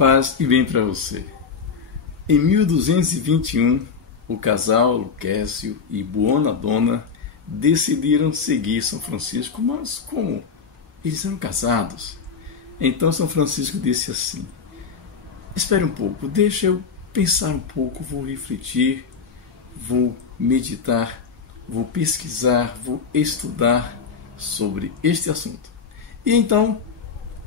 Paz e bem para você. Em 1221, o casal Lucécio e Buonadonna decidiram seguir São Francisco, mas como eles eram casados, então São Francisco disse assim: espere um pouco, deixa eu pensar um pouco, vou refletir, vou meditar, vou pesquisar, vou estudar sobre este assunto. E então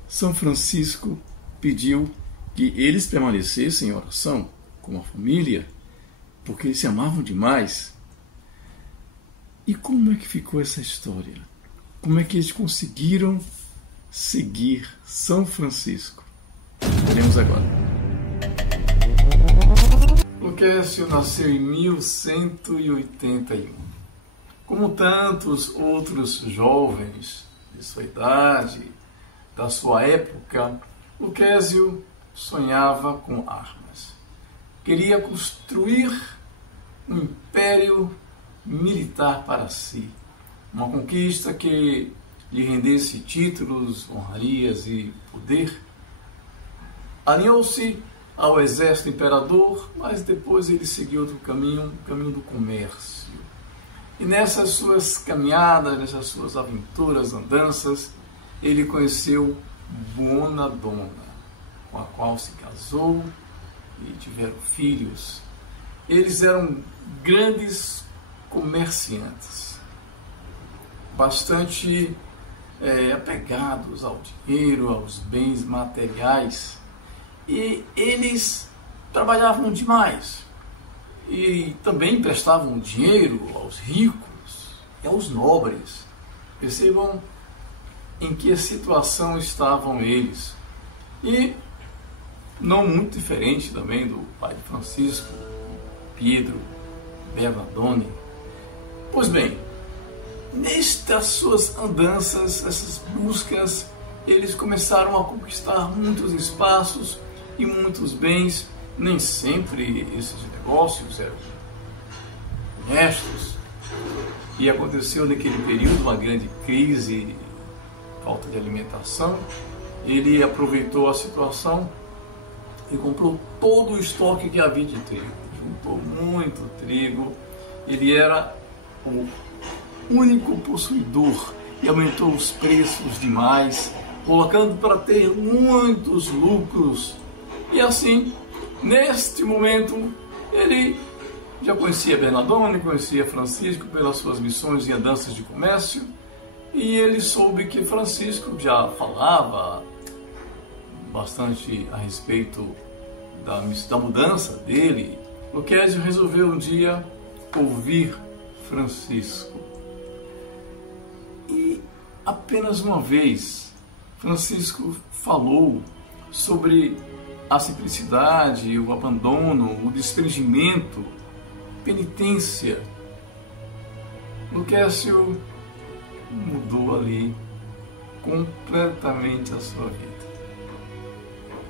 São Francisco pediu que eles permanecessem em oração com a família, porque eles se amavam demais. E como é que ficou essa história? Como é que eles conseguiram seguir São Francisco? Veremos agora. Lucécio nasceu em 1181. Como tantos outros jovens de sua idade, da sua época, Lucécio sonhava com armas. Queria construir um império militar para si, uma conquista que lhe rendesse títulos, honrarias e poder. Alinhou-se ao exército imperador, mas depois ele seguiu outro caminho, o caminho do comércio. E nessas suas caminhadas, nessas suas aventuras, andanças, ele conheceu Buonadonna, com a qual se casou e tiveram filhos. Eles eram grandes comerciantes, bastante apegados ao dinheiro, aos bens materiais, e eles trabalhavam demais e também emprestavam dinheiro aos ricos e aos nobres. Percebam em que situação estavam eles. E não muito diferente também do pai de Francisco, Pietro Bernardone. Pois bem, nestas suas andanças, essas buscas, eles começaram a conquistar muitos espaços e muitos bens. Nem sempre esses negócios eram honestos. E aconteceu naquele período uma grande crise, falta de alimentação. Ele aproveitou a situação e comprou todo o estoque que havia de trigo. Juntou muito trigo. Ele era o único possuidor e aumentou os preços demais, colocando para ter muitos lucros. E assim, neste momento, ele já conhecia Bernardone, conhecia Francisco pelas suas missões e andanças de comércio, e ele soube que Francisco já falava bastante a respeito da mudança dele. Lucécio resolveu um dia ouvir Francisco. E apenas uma vez, Francisco falou sobre a simplicidade, o abandono, o desprendimento, penitência. Lucécio mudou ali completamente a sua vida.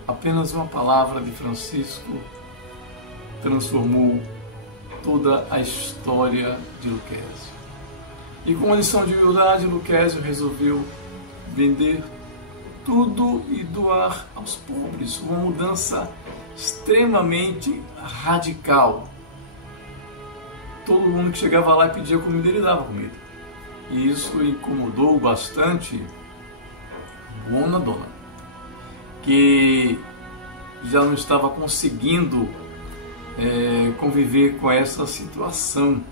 Apenas uma palavra de Francisco transformou toda a história de Lucécio. E com uma lição de humildade, Lucécio resolveu vender tudo e doar aos pobres. Uma mudança extremamente radical. Todo mundo que chegava lá e pedia comida, ele dava comida. E isso incomodou bastante Buonadonna, que já não estava conseguindo conviver com essa situação.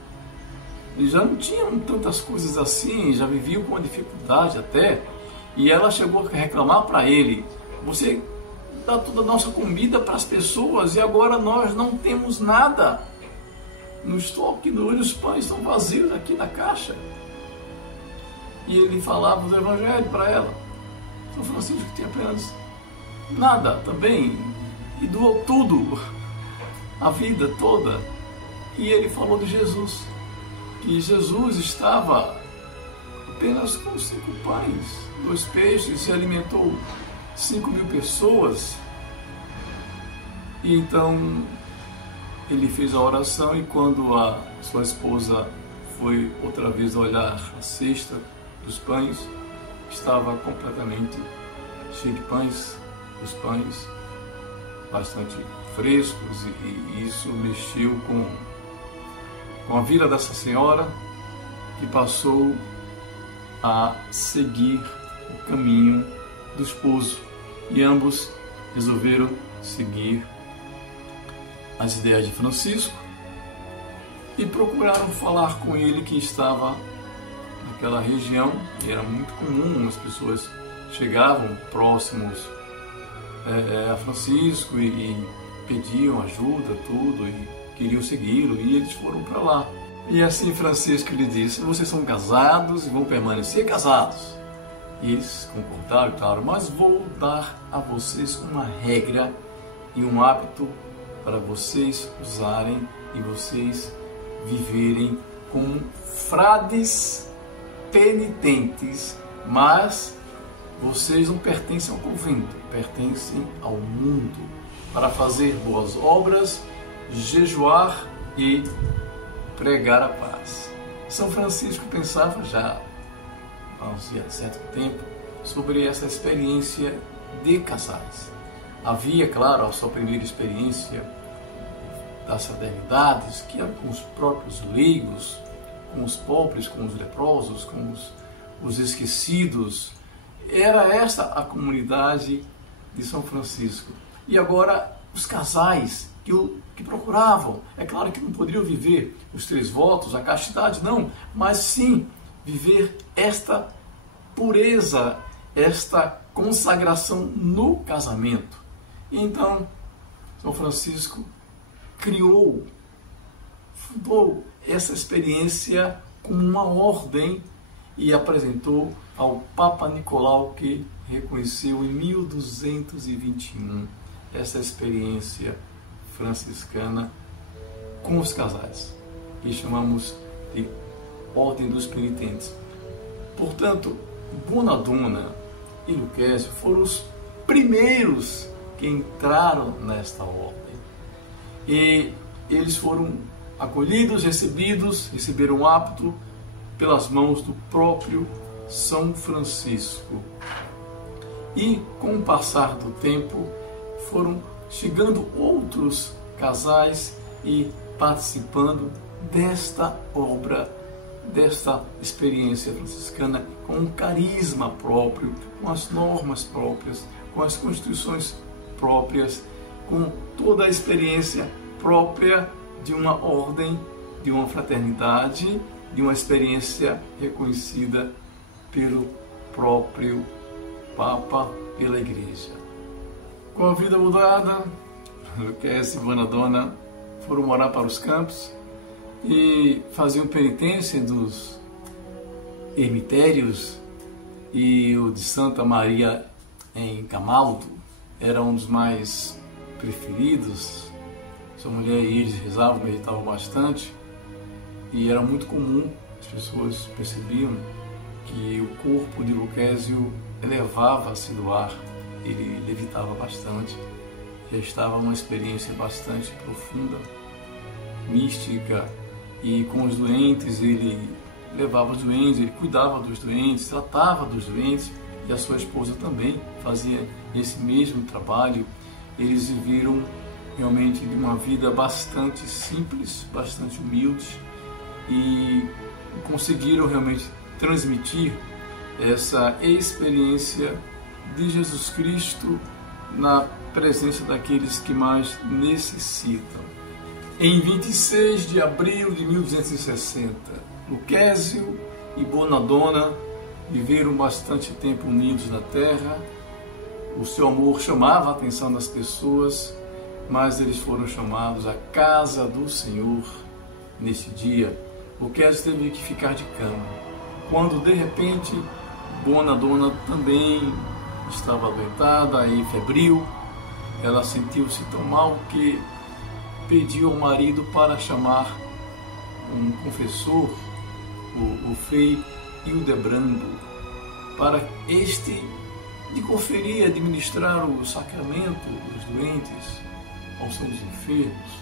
E já não tinham tantas coisas assim, já viviam com uma dificuldade até. E ela chegou a reclamar para ele: você dá toda a nossa comida para as pessoas e agora nós não temos nada no estoque, os pães estão vazios aqui na caixa. E ele falava do evangelho para ela. São Francisco tinha apenas nada também, e doou tudo, a vida toda. E ele falou de Jesus, que Jesus estava apenas com 5 pães, 2 peixes, e alimentou 5.000 pessoas. E então ele fez a oração, e quando a sua esposa foi outra vez olhar a cesta dos pães, estava completamente cheio de pães, os pães bastante frescos, e isso mexeu com a vida dessa senhora, que passou a seguir o caminho do esposo, e ambos resolveram seguir as ideias de Francisco e procuraram falar com ele, que estava naquela região. E era muito comum, as pessoas chegavam próximos a Francisco e pediam ajuda, tudo, e queriam segui-lo, e eles foram para lá. E assim Francisco lhe disse: vocês são casados e vão permanecer casados. E eles concordaram, claro, mas vou dar a vocês uma regra e um hábito para vocês usarem e vocês viverem como frades penitentes, mas vocês não pertencem ao convento, pertencem ao mundo, para fazer boas obras, jejuar e pregar a paz. São Francisco pensava já há um certo tempo sobre essa experiência de casais. Havia, claro, a sua primeira experiência das fraternidades, que era com os próprios leigos, com os pobres, com os leprosos, com os esquecidos. Era esta a comunidade de São Francisco. E agora os casais que procuravam, é claro que não poderiam viver os 3 votos, a castidade, não, mas sim viver esta pureza, esta consagração no casamento. E então São Francisco fundou essa experiência como uma ordem e apresentou ao Papa Nicolau, que reconheceu em 1221 essa experiência franciscana com os casais, que chamamos de Ordem dos Penitentes. Portanto, Bonadona e Lucchesio foram os primeiros que entraram nesta ordem. E eles foram acolhidos, receberam o hábito pelas mãos do próprio São Francisco. E com o passar do tempo foram chegando outros casais e participando desta obra, desta experiência franciscana, com um carisma próprio, com as normas próprias, com as constituições próprias, com toda a experiência própria de uma ordem, de uma fraternidade, de uma experiência reconhecida pelo próprio Papa, pela Igreja. Com a vida mudada, Lucchesio e Bonadona foram morar para os campos e faziam penitência dos ermitérios, e o de Santa Maria em Camaldo era um dos mais preferidos. Sua mulher e eles rezavam, meditavam bastante, e era muito comum, as pessoas percebiam que o corpo de Lucchesio elevava-se do ar, ele levitava bastante, já estava numa experiência bastante profunda, mística, e com os doentes ele levava os doentes, ele cuidava dos doentes, tratava dos doentes, e a sua esposa também fazia esse mesmo trabalho. Eles viveram realmente de uma vida bastante simples, bastante humilde, e conseguiram realmente transmitir essa experiência de Jesus Cristo na presença daqueles que mais necessitam. Em 26 de abril de 1260, Lucchesio e Bonadona viveram bastante tempo unidos na terra. O seu amor chamava a atenção das pessoas, mas eles foram chamados à casa do Senhor. Nesse dia, Lucchesio teve que ficar de cama, quando de repente Bonadona também estava adoentada e febril. Ela sentiu-se tão mal que pediu ao marido para chamar um confessor, o Frei Hildebrando, para este de conferir, administrar o sacramento dos doentes, aos seus enfermos.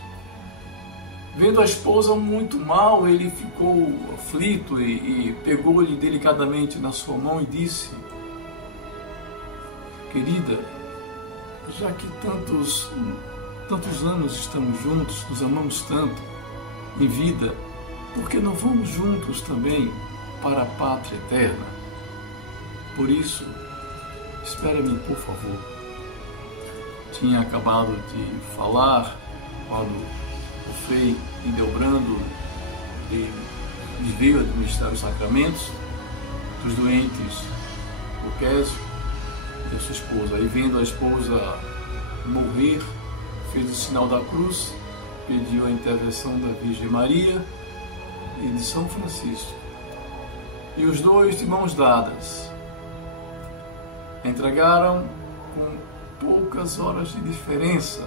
Vendo a esposa muito mal, ele ficou aflito e pegou-lhe delicadamente na sua mão e disse: querida, já que tantos anos estamos juntos, nos amamos tanto em vida, por que não vamos juntos também para a pátria eterna? Por isso, espere-me, por favor. Tinha acabado de falar quando o Frei Hildebrando veio administrar os sacramentos dos doentes Lucésio e a sua esposa. E vendo a esposa morrer, fez o sinal da cruz, pediu a intervenção da Virgem Maria e de São Francisco. E os dois, de mãos dadas, entregaram com poucas horas de diferença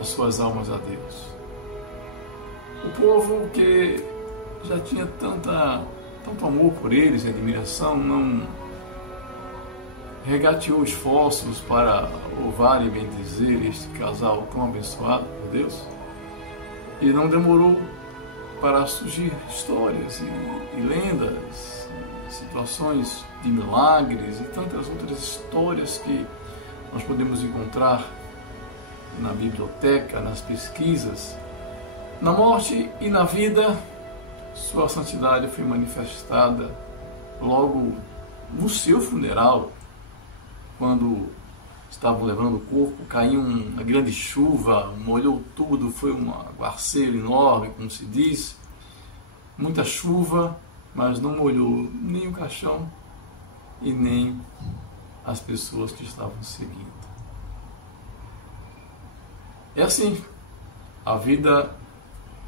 as suas almas a Deus. O povo que já tinha tanto amor por eles e admiração, não regateou esforços para louvar e bendizer este casal tão abençoado por Deus. E não demorou para surgir histórias e lendas, situações de milagres e tantas outras histórias que nós podemos encontrar na biblioteca, nas pesquisas. Na morte e na vida, sua santidade foi manifestada logo no seu funeral, quando estavam levando o corpo, caiu uma grande chuva, molhou tudo, foi um aguaceiro enorme, como se diz, muita chuva, mas não molhou nem o caixão e nem as pessoas que estavam seguindo. É assim, a vida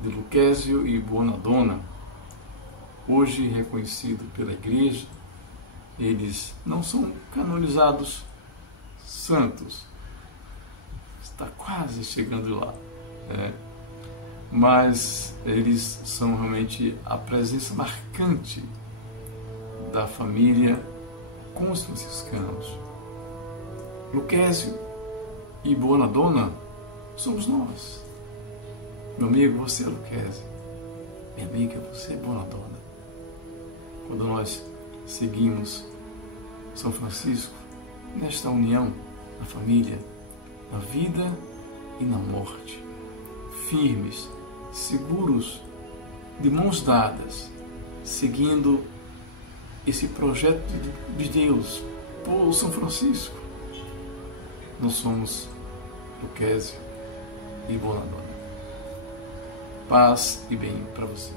de Lucésio e Bonadonna, hoje reconhecido pela Igreja, eles não são canonizados santos, está quase chegando lá, mas eles são realmente a presença marcante da família com os franciscanos. Lucésio e Bonadonna somos nós. Meu amigo, você é Lucésio. Minha amiga, você é Bonadonna. Quando nós seguimos São Francisco nesta união na família, na vida e na morte, firmes, seguros, de mãos dadas, seguindo esse projeto de Deus por São Francisco, nós somos Lucésio e Bonadonna. Paz e bem para você.